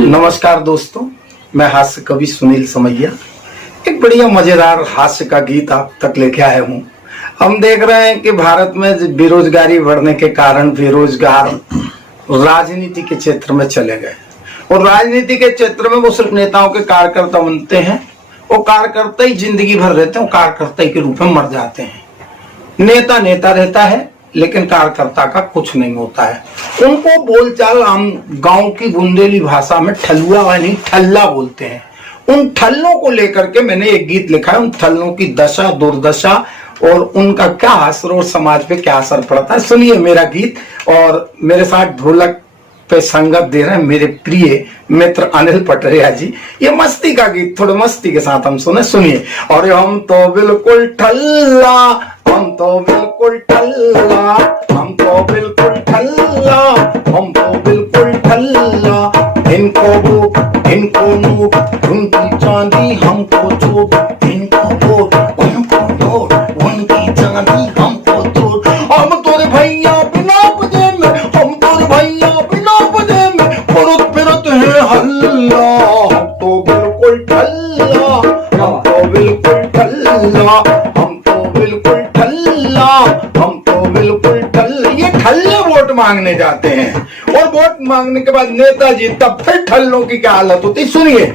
नमस्कार दोस्तों, मैं हास्य कवि सुनील समैया एक बढ़िया मजेदार हास्य का गीत आप तक लेके आया हूँ। हम देख रहे हैं कि भारत में बेरोजगारी बढ़ने के कारण बेरोजगार राजनीति के क्षेत्र में चले गए और राजनीति के क्षेत्र में वो सिर्फ नेताओं के कार्यकर्ता बनते हैं। वो कार्यकर्ता ही जिंदगी भर रहते हैं, कार्यकर्ता के रूप में मर जाते हैं। नेता नेता रहता है लेकिन कार्यकर्ता का कुछ नहीं होता है। उनको बोलचाल आम गांव की बुंदेली भाषा में ठलुआ यानी ठल्ला बोलते हैं। उन ठल्लों को लेकर के मैंने एक गीत लिखा है। उन ठल्लों की दशा दुर्दशा और उनका क्या असर और समाज पे क्या असर पड़ता है। सुनिए मेरा गीत। और मेरे साथ ढोलक पे संगत दे रहे हैं मेरे प्रिय मित्र अनिल पटरिया जी। ये मस्ती का गीत, थोड़े मस्ती के साथ हम सुनिए। और हम तो बिल्कुल ठल्ला, हम तो बिल्कुल ठल्ला, हम तो बिल्कुल ठल्ला, हम तो बिल्कुल ठल्ला। इनको वोट इनको नोट, उनकी चांदी हमको चोट। इनको वोट उनको नोट, उनकी चांदी हमको चोट। हम तोरे भैया बिना बजे में, हम तोरे भैया बिना बजे में फिरत फिरत है हल्ला। हम तो बिल्कुल ठल्ला, हम तो बिल्कुल ठल्ला, हम तो बिल्कुल ठल्ला, हम तो बिल्कुल ठल्ला। ये ठल्ले वोट मांगने जाते हैं और वोट मांगने के बाद नेताजी तब फिर ठल्लों की क्या हालत होती सुनिए।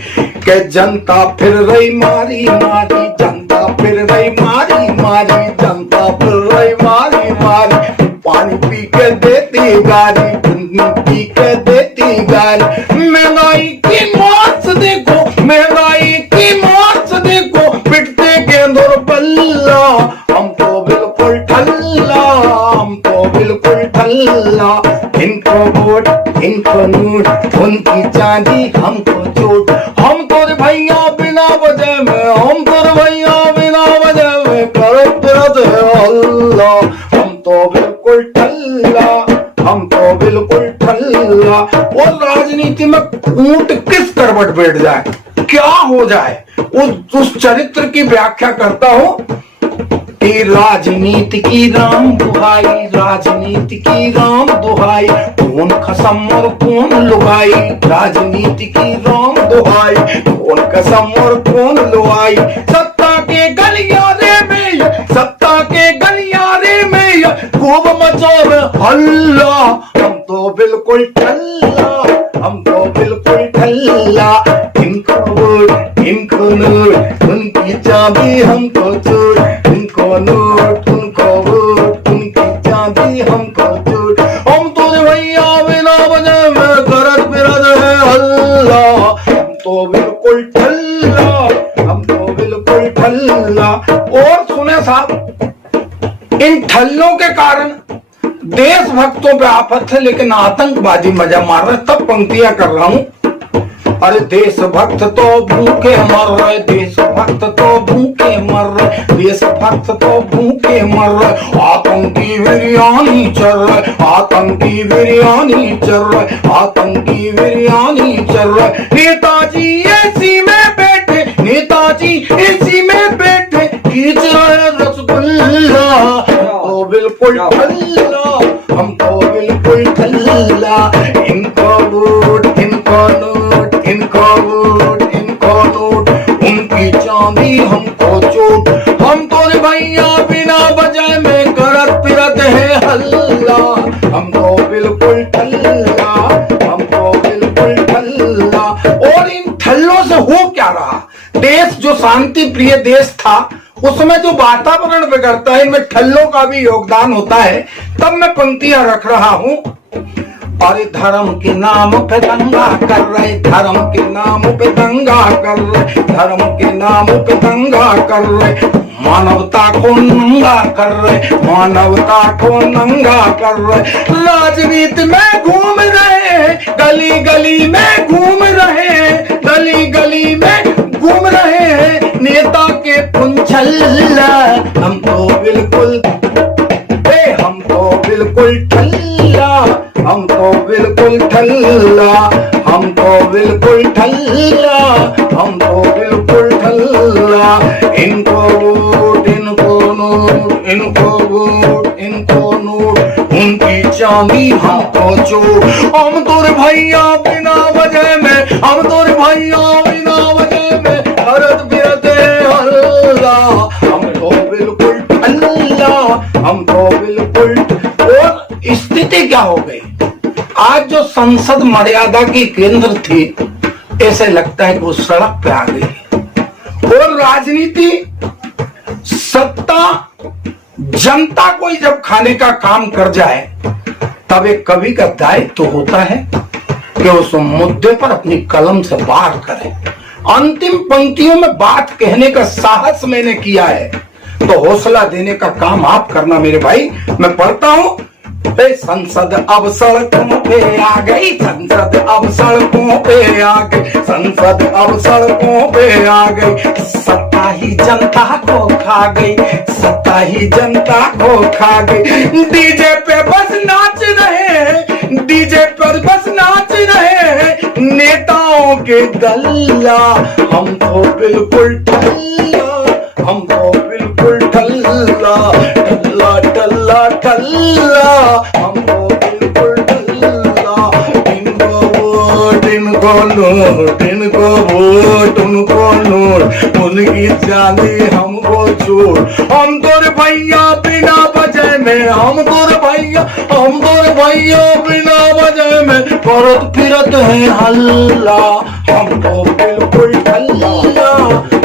कि जनता फिर रही मारी मारी, जनता फिर रही मारी मारी, जनता फिर रही मारी मारी। पानी पी के देती गारी, पी के देती गारी। महंगाई की मौत देखो, महंगाई की मौत देखो, पिटते गेंदों बल्ला। हम तो बिल्कुल ठल्ला, हम तो बिल्कुल ठल्ला। इनको वोट इनको नोट, उनकी चांदी हमको चोट। हम तो भैया बिना वजह में, हम तो भैया बिना वजह में करत है अल्लाह। हम तो बिल्कुल ठल्ला, हम तो बिल्कुल ठल्ला। और राजनीति में ऊंट किस करवट बैठ जाए, क्या हो जाए, उस चरित्र की व्याख्या करता हूं। राजनीति की राम दुहाई, राजनीति की राम दुहाई। कौन खसम और कौन लुगाई, राजनीति की राम दुहाई। कौन कसम और कौन लुगाई। सत्ता के गलियारे में, सत्ता के गलियारे में खूब मचोर हल्ला। हम तो बिल्कुल ठल्ला, हम तो बिल्कुल ठल्ला। इनको वोट इनको नोट, उनकी चाबी हमको चोर। इनको नोट उनको वोट, उनकी चाबी हमको चोर। हम तो भैया बिना वजह में करत फिरत है हल्ला। हम तो बिल्कुल ठल्ला, हम तो बिल्कुल ठल्ला। और सुने साहब, इन ठल्लों के कारण देशभक्तों पे आफत है लेकिन आतंकवादी मजा मार रहे। तब पंक्तियां कर रहा हूं। अरे देशभक्त तो भूखे मर रहे, देशभक्त तो भूखे मर रहे, देशभक्त तो भूखे मर रहे। आतंकी बिरयानी चल रहे, आतंकी बिरयानी चल रहे, आतंकी बिरयानी चल रहे। नेताजी एसी में बैठे, नेताजी एसी में बैठे, खींच रहे रसगुल्ला। तो बिल्कुल ठल्ला, हम तो बिल्कुल ठल्ला। इनको वोट इनको नोट, इनको वोट इनको नोट, उनकी चांदी हमको चोट। हम तो भैया बिना वजह में करत फिरत है हल्ला। हम तो बिल्कुल ठल्ला, हम तो बिल्कुल ठल्ला। और इन ठल्लों से हो क्या रहा। देश जो शांति प्रिय देश था उसमें जो वातावरण बिगड़ता है, इनमें ठल्लों का भी योगदान होता है। तब मैं पंक्तियां रख रहा हूं। और धर्म के नाम पे दंगा कर रहे, धर्म के नाम पे दंगा कर रहे, धर्म के नाम पे दंगा कर रहे। मानवता को नंगा कर रहे, मानवता को नंगा कर रहे। राजनीति में घूम रहे, गली गली में घूम रहे, गली गली में घूम रहे हैं नेता के पुंछल्ला। हम तो बिल्कुल हम तो बिल्कुल ठल्ला, हम तो बिल्कुल ठल्ला, हम तो बिल्कुल ठल्ला, हम तो बिल्कुल ठल्ला। इनको वोट इनको नोट, इनको वोट इनको नोट, उनकी जानी हमको चोट। हम तोरे भैया बिना वजह में, हम तोरे भैया बिना वजह में हरत फिरत हल्ला, हम तो बिल्कुल ठल्ला, हम तो बिल्कुल। और स्थिति क्या हो गई, आज जो संसद मर्यादा की केंद्र थी, ऐसे लगता है कि वो सड़क पे आ गई। और राजनीति, सत्ता जनता को ही जब खाने का काम कर जाए, तब एक कवि का दायित्व तो होता है कि उस मुद्दे पर अपनी कलम से वार करे। अंतिम पंक्तियों में बात कहने का साहस मैंने किया है, तो हौसला देने का काम आप करना मेरे भाई। मैं पढ़ता हूं, संसद अब सड़कों पे आ गई, संसद अब सड़कों पे आ गई, संसद अब सड़कों पे आ गई। सत्ता ही जनता को खा गई, सत्ता ही जनता को खा गई। डीजे पे बस नाच रहे, डीजे पर बस नाच रहे नेताओं के दल्ला। हम तो बिल्कुल ठल्ला, हम तो बिल्कुल ठल्ला, ठल्ला ठल्ला ठल्ला, हम तो बिल्कुल ठल्ला। इनको वोट, इनको नोट, इनको वोट, उनको नोट, उनकी जाने हमको चोट। हम तोरे भैया बिना वजह में, हम तोरे भैया, हम तोरे भैया बिना वजह में करत फिरत है हल्ला। हम तो बिल्कुल ठल्ला,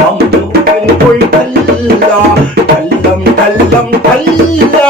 हम तो बिल्कुल ठल्ला, ठल्लम ठल्लम ठल्ला।